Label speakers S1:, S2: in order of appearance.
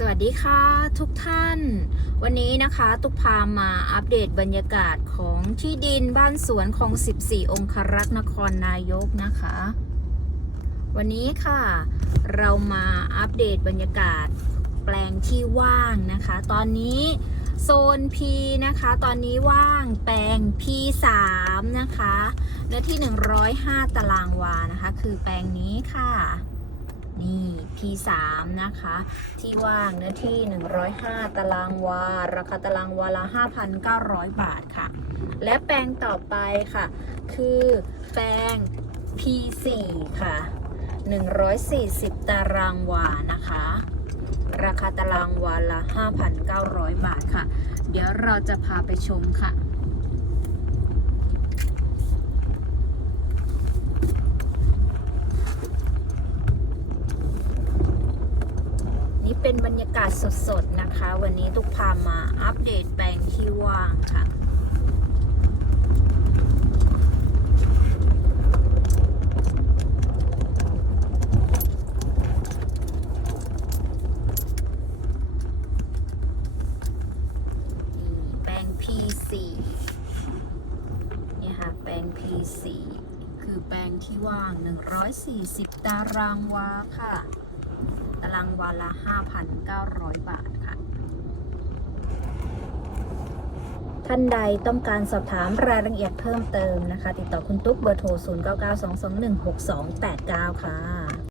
S1: สวัสดีค่ะทุกท่าน วันนี้นะคะตุกพามาอัปเดตบรรยากาศของที่ดินบ้านสวนของ 14 องครักษ์นครนายกนะคะ วันนี้ค่ะเรามาอัปเดตบรรยากาศแปลงที่ว่างนะคะ ตอนนี้โซน P นะคะ ตอนนี้ว่างแปลง P3 นะคะเนื้อที่ 105 ตารางวานะคะ คือแปลงนี้ค่ะ นี่ P3 นะคะ ที่ว่างเนื้อที่ 105 ตารางวา ราคาตารางวาละ 5,900 บาทค่ะ และแปลงต่อไปค่ะ คือแปลง P4 ค่ะ 140 ตารางวานะคะ ราคาตารางวาละ 5,900 บาทค่ะ เดี๋ยวเราจะพาไปชมค่ะ เป็นบรรยากาศสดๆนะคะ วันนี้ตุกพามาอัปเดตแปลงที่ว่างค่ะ แปลง P4 นี่ค่ะ แปลง P4 คือแปลงที่ว่าง 140 ตารางวาค่ะ ตารางวาละ 5,900 บาทค่ะ ท่านใดต้องการสอบถามรายละเอียดเพิ่มเติมนะคะ ติดต่อคุณตุ๊กเบอร์โทร 0992216289 ค่ะ